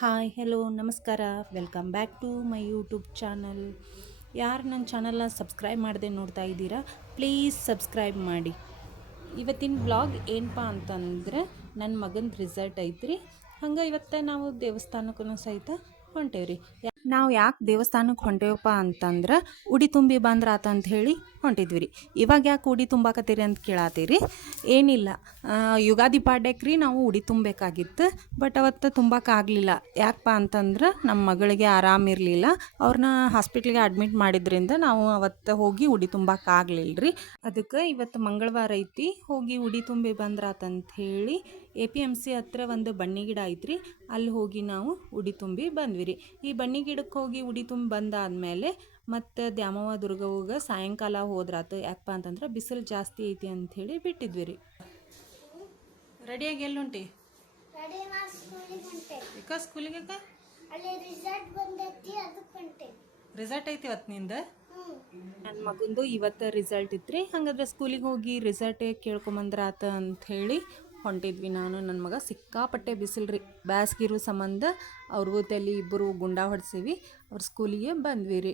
Hi hello ನಮಸ್ಕಾರ welcome back to my YouTube channel. ಯಾರು ನನ್ನ ಚಾನಲ್ನ ಸಬ್ಸ್ಕ್ರೈಬ್ ಮಾಡದೆ ನೋಡ್ತಾ ಇದ್ದೀರಾ, ಪ್ಲೀಸ್ ಸಬ್ಸ್ಕ್ರೈಬ್ ಮಾಡಿ. ಇವತ್ತಿನ ಬ್ಲಾಗ್ ಏನಪ್ಪ ಅಂತಂದ್ರೆ ನನ್ನ ಮಗನ ರಿಸಲ್ಟ್ ಐತ್ರಿ. ಹಂಗೆ ಇವತ್ತು ನಾವು ದೇವಸ್ಥಾನಕ್ಕೂ ಸಹಿತ ಹೊಂಟೇವ್ರಿ. ನಾವು ಯಾಕೆ ದೇವಸ್ಥಾನಕ್ಕೆ ಹೊಂಟೇವಪ್ಪ ಅಂತಂದ್ರೆ ಉಡಿ ತುಂಬಿ ಬಂದ್ರಾತ ಅಂತ ಹೇಳಿ ಹೊಂಟಿದ್ವಿ ರೀ. ಇವಾಗ ಯಾಕೆ ಉಡಿ ತುಂಬಾಕತ್ತೀರಿ ಅಂತ ಕೇಳತ್ತೀರಿ. ಏನಿಲ್ಲ, ಯುಗಾದಿ ಪಾಡ್ಯಕ್ಕೆ ರೀ ನಾವು ಉಡಿ ತುಂಬಬೇಕಾಗಿತ್ತು. ಬಟ್ ಅವತ್ತು ತುಂಬಕ್ಕಾಗಲಿಲ್ಲ. ಯಾಕಪ್ಪ ಅಂತಂದ್ರೆ ನಮ್ಮ ಮಗಳಿಗೆ ಆರಾಮಿರಲಿಲ್ಲ. ಅವ್ರನ್ನ ಹಾಸ್ಪಿಟ್ಲಿಗೆ ಅಡ್ಮಿಟ್ ಮಾಡಿದ್ರಿಂದ ನಾವು ಅವತ್ತು ಹೋಗಿ ಉಡಿ ತುಂಬಕ್ಕಾಗಲಿಲ್ಲ ರೀ. ಅದಕ್ಕೆ ಇವತ್ತು ಮಂಗಳವಾರ ಐತಿ, ಹೋಗಿ ಉಡಿ ತುಂಬಿ ಬಂದ್ರಾತಂತ ಹೇಳಿ APMC ಹತ್ರ ಒಂದು ಬನ್ನಿ ಗಿಡ ಐತ್ರಿ, ಅಲ್ಲಿ ಹೋಗಿ ನಾವು ಉಡಿ ತುಂಬಿ ಬಂದ್ವಿ ರೀ. ಈ ಬನ್ನಿ ಗಿಡಕ್ಕೆ ಹೋಗಿ ಉಡಿ ತುಂಬಿ ಬಂದಾದಮೇಲೆ ಮತ್ತು ದ್ಯಾಮವ್ವ ದುರ್ಗವ್ವಗೆ ಸಾಯಂಕಾಲ ಹೋದ್ರಾತು. ಯಾಕಪ್ಪ ಅಂತಂದ್ರೆ ಬಿಸಿಲು ಜಾಸ್ತಿ ಐತಿ ಅಂಥೇಳಿ ಬಿಟ್ಟಿದ್ವಿ ರೀ. ರೆಡಿಯಾಗಿ ಎಲ್ಲುಂಟಿ? ಸ್ಕೂಲಿಗೆ ರಿಸಲ್ಟ್ ಐತಿ ಇವತ್ತು ನಿಂದ? ನನ್ನ ಮಗಂದು ಇವತ್ತು ರಿಸಲ್ಟ್ ಇತ್ತು. ಹಾಗಾದ್ರೆ ಸ್ಕೂಲಿಗೆ ಹೋಗಿ ರಿಸಲ್ಟ್ ಕೇಳ್ಕೊಂಬಂದ್ರಾತ ಅಂಥೇಳಿ ಹೊಂಟಿದ್ವಿ. ನಾನು ನನ್ನ ಮಗ ಸಿಕ್ಕಾಪಟ್ಟೆ ಬಿಸಿಲ್ರಿ, ಬ್ಯಾಸ್ಗಿರೋ ಸಂಬಂಧ ಅವ್ರಿಗೂ ತಲೆ ಇಬ್ಬರು ಗುಂಡ ಹೊಡ್ಸೀವಿ. ಅವ್ರ ಸ್ಕೂಲಿಗೆ ಬಂದ್ವಿ ರೀ.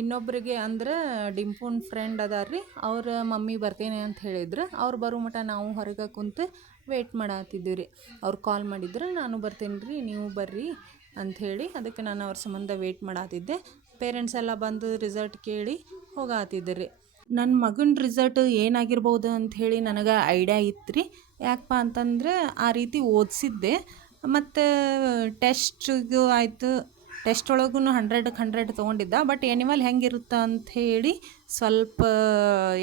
ಇನ್ನೊಬ್ಬರಿಗೆ ಅಂದ್ರೆ ಡಿಂಪುನ್ ಫ್ರೆಂಡ್ ಅದಾರ ರೀ, ಅವ್ರ ಮಮ್ಮಿ ಬರ್ತೇನೆ ಅಂತ ಹೇಳಿದ್ರು. ಅವ್ರು ಬರೋ ಮಟ ನಾವು ಹೊರಗೆ ಕುಂತು ವೇಟ್ ಮಾಡತ್ತಿದ್ದೀವಿ ರೀ. ಅವ್ರು ಕಾಲ್ ಮಾಡಿದ್ರು, ನಾನು ಬರ್ತೇನೆ ರೀ ನೀವು ಬರ್ರಿ ಅಂಥೇಳಿ. ಅದಕ್ಕೆ ನಾನು ಅವ್ರ ಸಂಬಂಧ ವೇಟ್ ಮಾಡತ್ತಿದ್ದೆ. ಪೇರೆಂಟ್ಸ್ ಎಲ್ಲ ಬಂದು ರಿಸಲ್ಟ್ ಕೇಳಿ ಹೋಗಾತಿದ್ದರು. ನನ್ನ ಮಗನ ರಿಸಲ್ಟ್ ಏನಾಗಿರ್ಬೋದು ಅಂಥೇಳಿ ನನಗೆ ಐಡಿಯಾ ಇತ್ತು ರೀ. ಯಾಕಪ್ಪ ಅಂತಂದ್ರೆ ಆ ರೀತಿ ಓದಿಸಿದ್ದೆ. ಮತ್ತು ಟೆಸ್ಟಿಗೂ ಆಯಿತು, ಟೆಸ್ಟ್ ಒಳಗೂ 100ಕ್ಕೆ 100 ತೊಗೊಂಡಿದ್ದ. ಬಟ್ ಎನಿಮಲ್ ಹೆಂಗಿರುತ್ತೆ ಅಂಥೇಳಿ ಸ್ವಲ್ಪ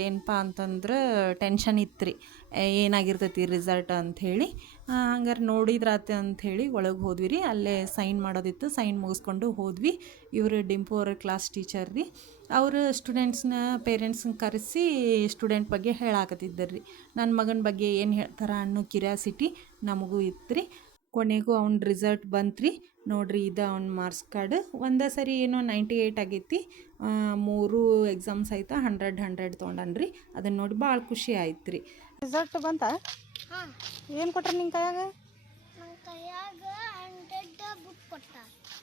ಏನಪ್ಪ ಅಂತಂದ್ರೆ ಟೆನ್ಷನ್ ಇತ್ತು ರೀ, ಏನಾಗಿರ್ತೈತಿ ರಿಸಲ್ಟ್ ಅಂಥೇಳಿ. ಹಂಗಾರೆ ನೋಡಿದ್ರಾತ ಅಂಥೇಳಿ ಒಳಗೆ ಹೋದ್ವಿ ರೀ. ಅಲ್ಲೇ ಸೈನ್ ಮಾಡೋದಿತ್ತು, ಸೈನ್ ಮುಗಿಸ್ಕೊಂಡು ಹೋದ್ವಿ. ಇವರು ಡಿಂಪು ಅವ್ರ ಕ್ಲಾಸ್ ಟೀಚರ್ ರೀ. ಅವರು ಸ್ಟೂಡೆಂಟ್ಸ್ನ ಪೇರೆಂಟ್ಸ್ನ ಕರೆಸಿ ಸ್ಟೂಡೆಂಟ್ ಬಗ್ಗೆ ಹೇಳಾಕತ್ತಿದ್ದಾರೆ ರೀ. ನನ್ನ ಮಗನ ಬಗ್ಗೆ ಏನು ಹೇಳ್ತಾರೆ ಅನ್ನೋ ಕ್ಯೂರಿಯಾಸಿಟಿ ನಮಗೂ ಇತ್ತು ರೀ. ಕೊನೆಗೂ ಅವ್ನ ರಿಸಲ್ಟ್ ಬಂತು ರೀ. ನೋಡಿರಿ, ಇದು ಅವ್ನ ಮಾರ್ಕ್ಸ್ ಕಾರ್ಡ್. ಒಂದೇ ಸರಿ ಏನೋ 98 ಆಗೈತಿ. 3 ಎಕ್ಸಾಮ್ಸ್ ಆಯ್ತಾ 100 ತೊಗೊಂಡನ್ರಿ. ಅದನ್ನು ನೋಡಿ ಭಾಳ ಖುಷಿ ಆಯ್ತು ರೀ. ರಿಸಲ್ಟ್ ಬಂತ? ಏನು ಕೊಟ್ರೆ ನಿನ್ನ ಕೈಯಾಗ?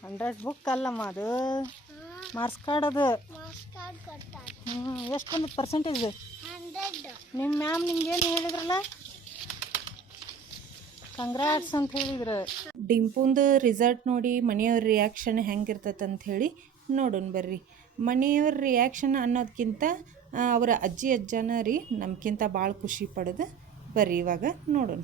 100 ಬುಕ್ ಅಲ್ಲಮ್ಮ, ಅದು ಮಾರ್ಕ್ಸ್ ಕಾರ್ಡ್. ಅದು ಎಷ್ಟು ಬಂದು ಪರ್ಸೆಂಟೇಜ್? ನಿಮ್ಮ ಮ್ಯಾಮ್ ನಿಮ್ಗೇನು ಹೇಳಿದ್ರಲ್ಲ, ಕಂಗ್ರಾಟ್ಸ್ ಅಂತ ಹೇಳಿದ್ರು. ಡಿಂಪುಂದು ರಿಸಲ್ಟ್ ನೋಡಿ ಮನೆಯವ್ರ ರಿಯಾಕ್ಷನ್ ಹೆಂಗಿರ್ತೈತೆ ಅಂಥೇಳಿ ನೋಡೋಣ ಬರ್ರಿ. ಮನೆಯವ್ರ ರಿಯಾಕ್ಷನ್ ಅನ್ನೋದಕ್ಕಿಂತ ಅವರ ಅಜ್ಜಿ ಅಜ್ಜನ ರೀ ನಮ್ಗಿಂತ ಭಾಳ ಖುಷಿ ಪಡೋದು. ಬರ್ರಿ ಇವಾಗ ನೋಡೋಣ.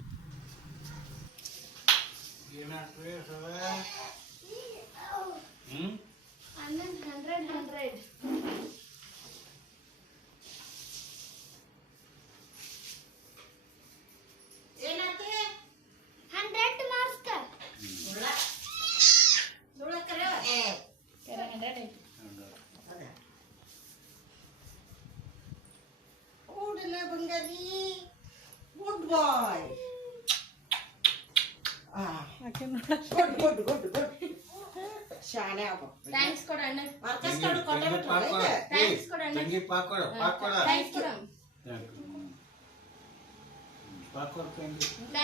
Good boy. Good. ಶಾನೆ ಆಗೋ. ಥ್ಯಾಂಕ್ಸ್ ಕೊಡಣ್ಣ. ಮಾರ್ಕಸ್ ಕಾರ್ಡ್ ಕೊಟ್ಟಬಿಟ್ರೆ ಥ್ಯಾಂಕ್ಸ್ ಕೊಡಣ್ಣ. ತಂಗಿ ಪಾಕೊಡ. ಥ್ಯಾಂಕ್ಸ್ ಕೊಡ.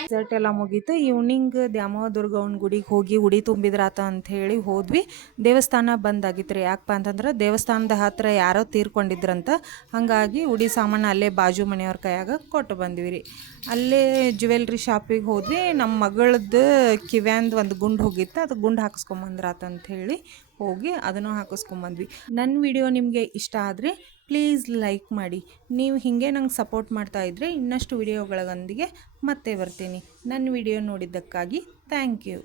ರಿಸಲ್ಟ್ ಎಲ್ಲ ಮುಗೀತು. ಈವ್ನಿಂಗ್ ದ್ಯಾಮವ್ವ ದುರ್ಗವ್ವನ ಗುಡಿಗೆ ಹೋಗಿ ಉಡಿ ತುಂಬಿದ್ರಾತ ಅಂಥೇಳಿ ಹೋದ್ವಿ. ದೇವಸ್ಥಾನ ಬಂದಾಗಿತ್ತು ರೀ. ಯಾಕಪ್ಪ ಅಂತಂದ್ರೆ ದೇವಸ್ಥಾನದ ಹತ್ರ ಯಾರೋ ತೀರ್ಕೊಂಡಿದ್ರಂತ. ಹಾಗಾಗಿ ಉಡಿ ಸಾಮಾನು ಅಲ್ಲೇ ಬಾಜು ಮನೆಯವ್ರ ಕೈಯಾಗ ಕೊಟ್ಟು ಬಂದ್ವಿ ರೀ. ಅಲ್ಲೇ ಜ್ಯುವೆಲ್ರಿ ಶಾಪಿಗೆ ಹೋದ್ವಿ. ನಮ್ಮ ಮಗಳದ್ದು ಕಿವ್ಯಾಂದು ಒಂದು ಗುಂಡು ಹೋಗಿತ್ತು, ಅದು ಗುಂಡು ಹಾಕಿಸ್ಕೊಂಬಂದ್ರಾತ ಅಂಥೇಳಿ ಹೋಗಿ ಅದನ್ನು ಹಾಕಿಸ್ಕೊಂಬಂದ್ವಿ. ನನ್ನ ವಿಡಿಯೋ ನಿಮಗೆ ಇಷ್ಟ ಆದರೆ ಪ್ಲೀಸ್ ಲೈಕ್ ಮಾಡಿ. ನೀವು ಹೀಗೆ ನಂಗೆ ಸಪೋರ್ಟ್ ಮಾಡ್ತಾಯಿದ್ರೆ ಇನ್ನಷ್ಟು ವಿಡಿಯೋಗಳೊಂದಿಗೆ ಮತ್ತೆ ಬರ್ತೀನಿ. ನನ್ನ ವಿಡಿಯೋ ನೋಡಿದ್ದಕ್ಕಾಗಿ ಥ್ಯಾಂಕ್ ಯು.